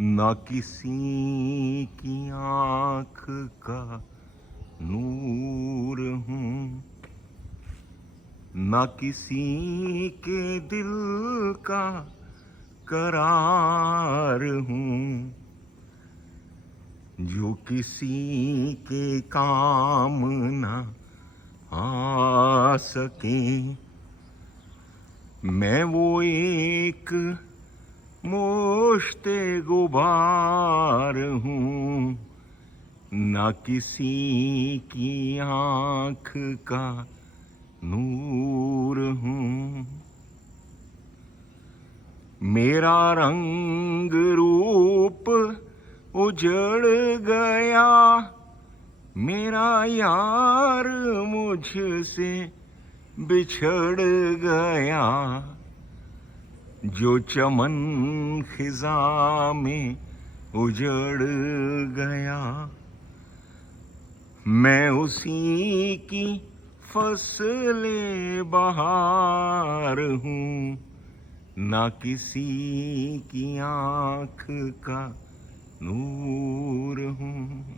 ना किसी की आँख का नूर हूँ, ना किसी के दिल का करार हूँ, जो किसी के काम ना आ सके। मैं वो एक मुश्ते गुबार हूँ, ना किसी की आँख का नूर हूँ। मेरा रंग रूप उजड़ गया, मेरा यार मुझसे बिछड़ गया। जो चमन खिजा में उजड़ गया, मैं उसी की फसले बहार हूँ, ना किसी की आँख का नूर हूँ।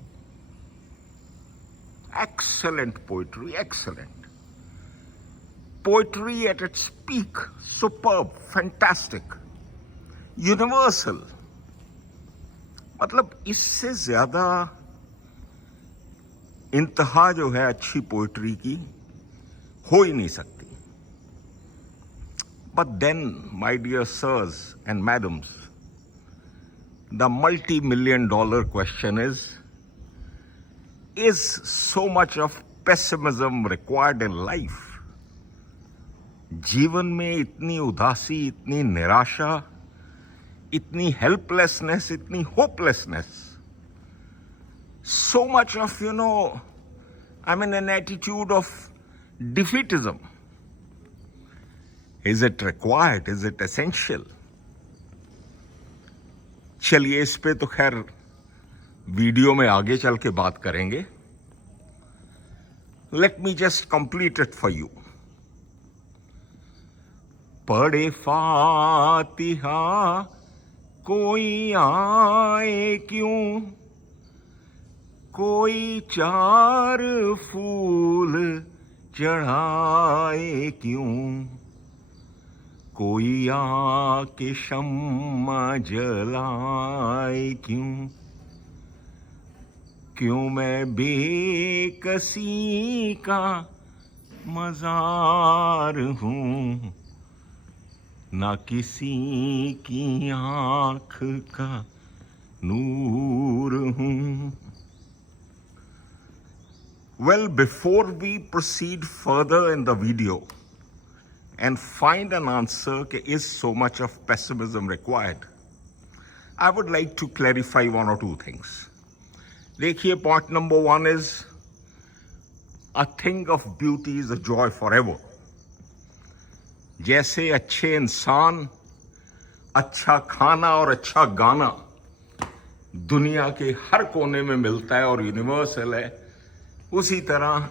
Excellent poetry, excellent. Poetry at its peak, superb, fantastic, universal. मतलब इससे ज्यादा इंतहा जो है अच्छी पोइट्री की हो ही नहीं सकती. But then, my dear sirs and madams, the multi-million-dollar question is so much of pessimism required in life? जीवन में इतनी उदासी, इतनी निराशा, इतनी हेल्पलेसनेस, इतनी hopelessness, so much of, an attitude of defeatism. Is it required? Is it essential? चलिए इस पे तो खैर वीडियो में आगे चल के बात करेंगे. Let me just complete it for you. पढ़े फातिहा कोई आए क्यों, कोई चार फूल चढ़ाए क्यों, कोई आके शम्मा जलाए क्यों, क्यों मैं बेकसी का मजार हूँ, ना किसी की आँख का नूर हूँ. Well, before we proceed further in the video and find an answer, is so much of pessimism required? I would like to clarify one or two things. देखिए, point number one is, a thing of beauty is a joy forever. जैसे अच्छे इंसान, अच्छा खाना और अच्छा गाना दुनिया के हर कोने में मिलता है और यूनिवर्सल है, उसी तरह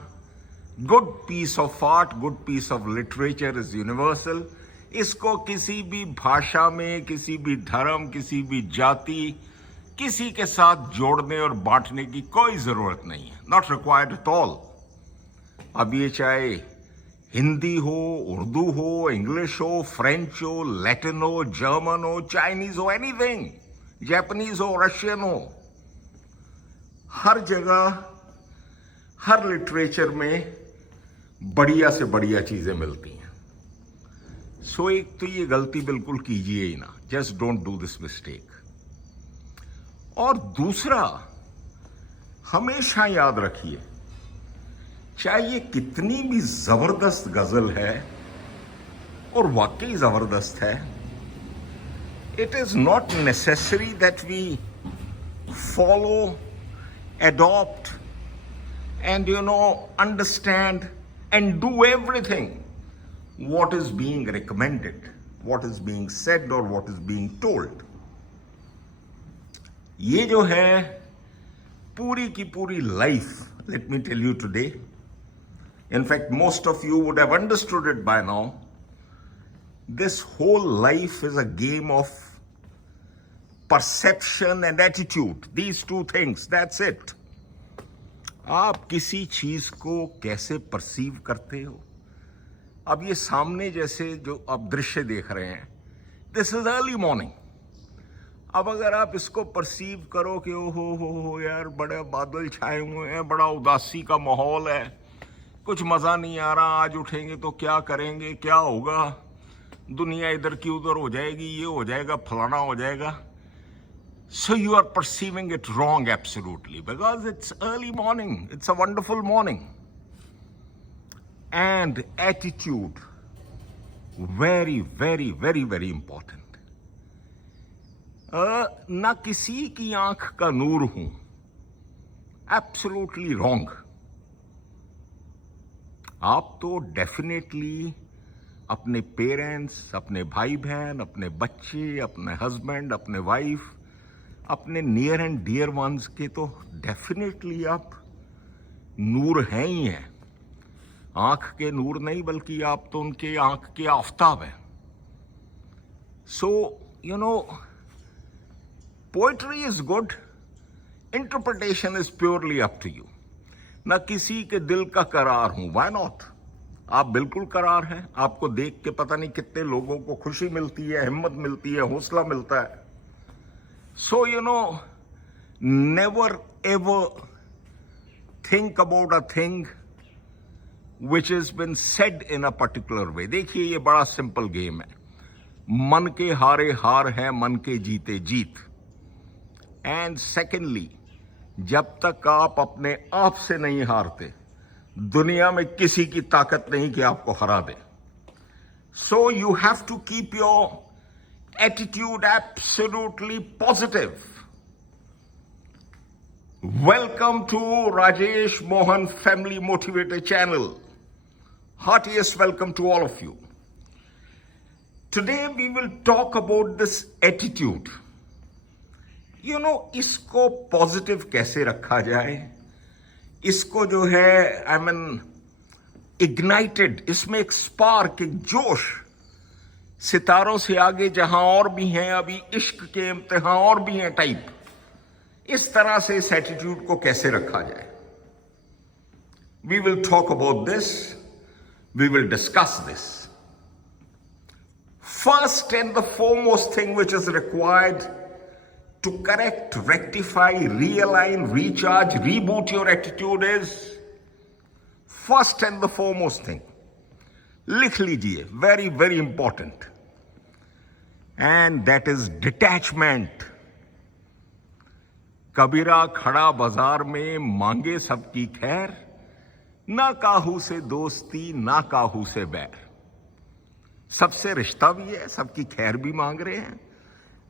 good piece of art, good piece of literature is universal. इसको किसी भी भाषा में, किसी भी धर्म, किसी भी जाति, किसी के साथ जोड़ने और बांटने की कोई जरूरत नहीं है. Not required at all. अब ये चाहे हिंदी हो, उर्दू हो, इंग्लिश हो, फ्रेंच हो, लैटिन हो, जर्मन हो, चाइनीज हो, एनीथिंग, जापानीज हो, रशियन हो, हर जगह, हर लिटरेचर में बढ़िया से बढ़िया चीजें मिलती हैं. सो एक तो ये गलती बिल्कुल कीजिए ही ना. Just don't do this mistake. और दूसरा, हमेशा याद रखिए, चाहे ये कितनी भी जबरदस्त गजल है, और वाकई जबरदस्त है, it is not necessary that we follow, adopt, and understand and do everything what is being recommended, what is being said or what is being told. ये जो है पूरी की पूरी life, let me tell you today, in fact most of you would have understood it by now, this whole life is a game of perception and attitude. These two things, that's it. आप किसी चीज को कैसे perceive करते हो? अब ये सामने जैसे जो आप दृश्य देख रहे हैं, दिस इज अर्ली मॉर्निंग. अब अगर आप इसको परसीव करो कि ओ हो यार, बड़े बादल छाए हुए हैं, बड़ा उदासी का माहौल है, कुछ मजा नहीं आ रहा, आज उठेंगे तो क्या करेंगे, क्या होगा, दुनिया इधर की उधर हो जाएगी, ये हो जाएगा, फलाना हो जाएगा. So you are perceiving it wrong absolutely, because it's early morning, it's a wonderful morning. And attitude, very, very, very, very important. ना किसी की आंख का नूर हूं, absolutely wrong. आप तो डेफिनेटली अपने पेरेंट्स, अपने भाई बहन, अपने बच्चे, अपने हस्बैंड, अपने वाइफ, अपने नियर एंड डियर वंस के तो डेफिनेटली आप नूर हैं ही हैं. आंख के नूर नहीं, बल्कि आप तो उनके आंख के आफताब हैं. So you know, poetry is good, interpretation is purely up to you. ना किसी के दिल का करार हूं, व्हाई नॉट? आप बिल्कुल करार हैं. आपको देख के पता नहीं कितने लोगों को खुशी मिलती है, हिम्मत मिलती है, हौसला मिलता है. So, you know, never ever think about a thing which has been said in a particular way. देखिए, ये बड़ा सिंपल गेम है. मन के हारे हार है, मन के जीते जीत. एंड सेकेंडली, जब तक आप अपने आप से नहीं हारते, दुनिया में किसी की ताकत नहीं कि आपको हरा दे. So you have to keep your attitude absolutely positive. Welcome to Rajesh Mohan Family Motivator channel. Heartiest welcome to all of you. Today we will talk about this attitude. You know, इसको positive कैसे रखा जाए, इसको जो है ignited, इसमें एक spark, एक जोश, सितारों से आगे जहां और भी हैं, अभी इश्क के इम्तिहान और भी हैं टाइप, इस तरह से इस एटीट्यूड को कैसे रखा जाए. We will talk about this, we will discuss this. First and the foremost thing which is required to correct, rectify, realign, recharge, reboot your attitude is, first and the foremost thing, लिख लीजिए, very very important, and that is detachment. Kabira खड़ा बाजार में मांगे सबकी खैर, ना काहू से दोस्ती, ना काहू से बैर. सबसे रिश्ता भी है, सबकी खैर भी मांग रहे हैं,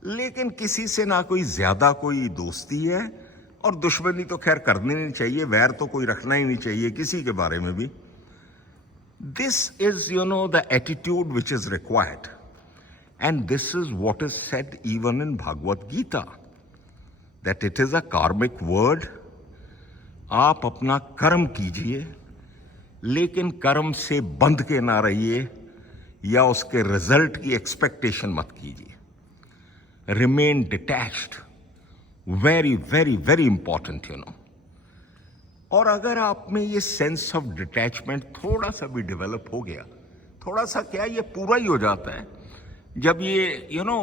लेकिन किसी से ना कोई ज्यादा कोई दोस्ती है, और दुश्मनी तो खैर करनी नहीं चाहिए, वैर तो कोई रखना ही नहीं चाहिए किसी के बारे में भी. This is, you know, the attitude which is required. And this is what is said even in Bhagavad Gita, that it is a karmic word. आप अपना कर्म कीजिए, लेकिन कर्म से बंध के ना रहिए, या उसके रिजल्ट की एक्सपेक्टेशन मत कीजिए. Remain detached. Very, very, very important, you know. और अगर आप में ये सेंस ऑफ डिटैचमेंट थोड़ा सा भी डेवलप हो गया, थोड़ा सा क्या, ये पूरा ही हो जाता है, जब ये you know,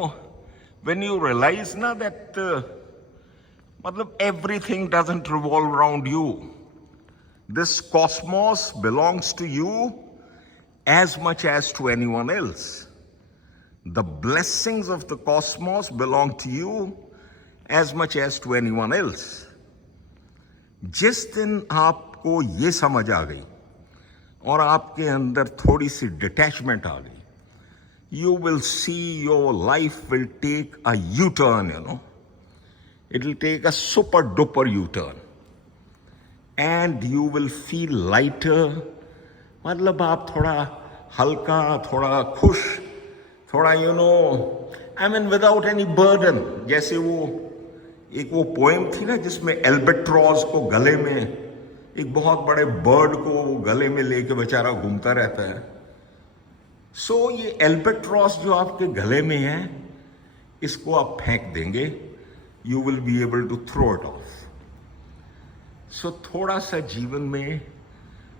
when you realise ना दैट मतलब everything doesn't revolve around you. This cosmos belongs to you as much as to anyone else. The blessings of the cosmos belong to you as much as to anyone else. जिस दिन आपको ये समझ आ गई और आपके अंदर थोड़ी सी डिटैचमेंट आ गई, you will see your life will take a U-turn, you know. It will take a super duper U-turn. And you will feel lighter. मतलब आप थोड़ा हल्का, थोड़ा खुश, थोड़ा without any burden. जैसे वो पोएम थी ना, जिसमें एल्बेट्रॉस को गले में, एक बहुत बड़े बर्ड को गले में लेके बेचारा घूमता रहता है. सो ये एल्बेट्रॉस जो आपके गले में है, इसको आप फेंक देंगे, you will be able to throw it off. So थोड़ा सा जीवन में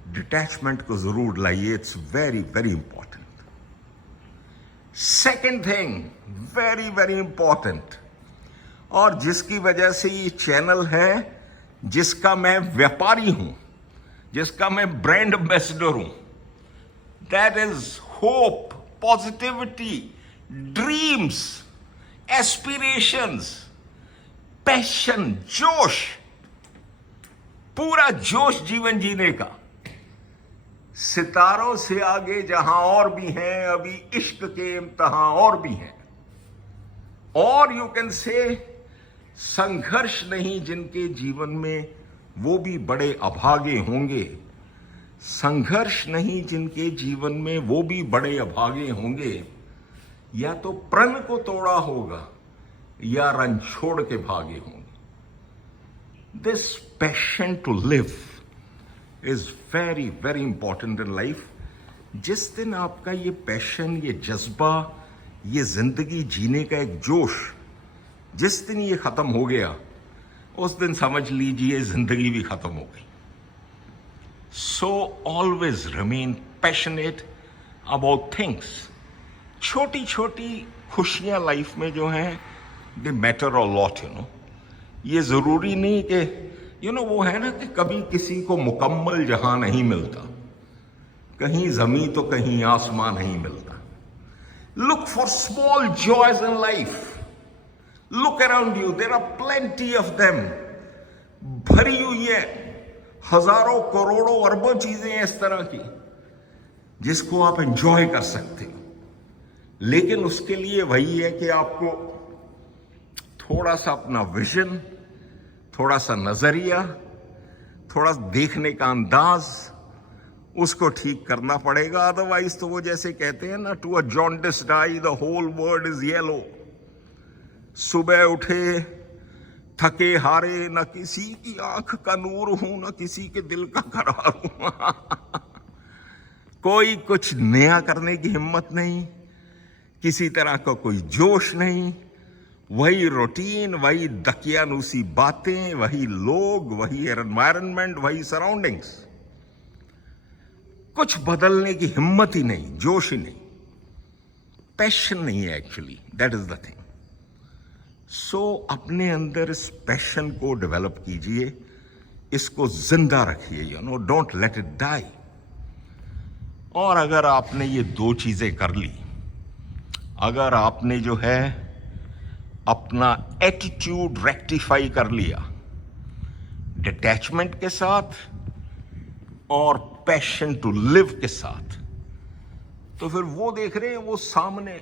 डिटैचमेंट को जरूर लाइए, it's very very important. Second thing, very very important, और जिसकी वजह से ये चैनल है, जिसका मैं व्यापारी हूं, जिसका मैं ब्रांड एम्बेसडर हूं, that is hope, positivity, dreams, aspirations, passion, जोश, पूरा जोश जीवन जीने का। सितारों से आगे जहां और भी हैं, अभी इश्क के इम्तिहान और भी हैं। और यू कैन से संघर्ष नहीं जिनके जीवन में, वो भी बड़े अभागे होंगे। संघर्ष नहीं जिनके जीवन में, वो भी बड़े अभागे होंगे। या तो प्रण को तोड़ा होगा, या रन छोड़ के भागे होंगे। This passion to live is very very important in life. जिस दिन आपका ये पैशन, ये जज्बा, ये जिंदगी जीने का एक जोश, जिस दिन ये खत्म हो गया, उस दिन समझ लीजिए जिंदगी भी खत्म हो गई। So always remain passionate about things. छोटी छोटी खुशियां लाइफ में जो हैं, दे matter a lot, you know. ये जरूरी नहीं कि वो है ना कि कभी किसी को मुकम्मल जहां नहीं मिलता, कहीं जमीन तो कहीं आसमान नहीं मिलता। Look for small joys in life. Look around you, there are plenty of them. भरी हुई है हजारों करोड़ों अरबों चीजें हैं इस तरह की, जिसको आप एंजॉय कर सकते हो। लेकिन उसके लिए वही है कि आपको थोड़ा सा अपना विजन, थोड़ा सा नजरिया, थोड़ा देखने का अंदाज, उसको ठीक करना पड़ेगा। अदरवाइज तो वो जैसे कहते हैं ना, to a jaundiced eye the whole world is yellow. सुबह उठे थके हारे, न किसी की आंख का नूर हूं, न किसी के दिल का करार हूं। कोई कुछ नया करने की हिम्मत नहीं, किसी तरह का कोई जोश नहीं। वही रूटीन, वही दकियानूसी बातें, वही लोग, वही एनवायरनमेंट, वही सराउंडिंग्स। कुछ बदलने की हिम्मत ही नहीं, जोश ही नहीं, पैशन नहीं है actually. That is the thing. So अपने अंदर इस पैशन को डेवलप कीजिए, इसको जिंदा रखिए, डोंट लेट इट डाई। और अगर आपने ये दो चीजें कर ली, अगर आपने जो है अपना एटीट्यूड रेक्टिफाई कर लिया डिटैचमेंट के साथ और पैशन टू लिव के साथ, तो फिर वो देख रहे हैं वो सामने,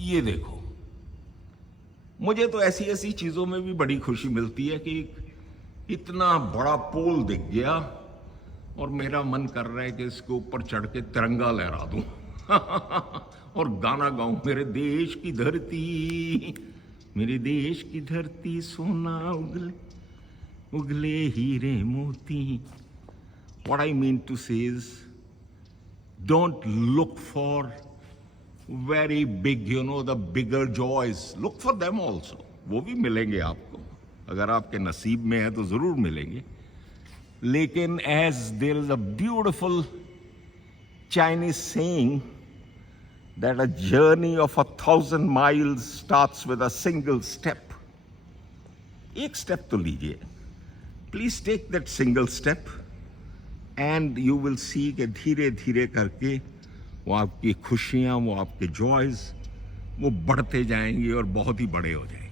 ये देखो। मुझे तो ऐसी ऐसी चीजों में भी बड़ी खुशी मिलती है कि इतना बड़ा पोल दिख गया और मेरा मन कर रहा है कि इसके ऊपर चढ़ के तिरंगा लहरा दूं और गाना गाऊं, मेरे देश की धरती, मेरे देश की धरती, सोना उगले उगले हीरे मोती। What I mean to say is, don't look for very big, the bigger joys. Look for them also. वो भी मिलेंगे आपको, अगर आपके नसीब में है तो जरूर मिलेंगे। लेकिन as there is a beautiful Chinese saying that a journey of 1,000 miles starts with a single step. एक step तो लीजिए, please take that single step and you will see कि धीरे धीरे करके वो आपकी खुशियां, वो आपके जॉयज, वो बढ़ते जाएंगे और बहुत ही बड़े हो जाएंगे।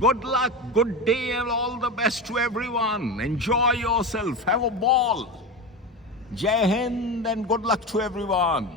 Good luck, good day and all the best to everyone. Enjoy yourself, have a ball. Jai Hind and good luck to everyone.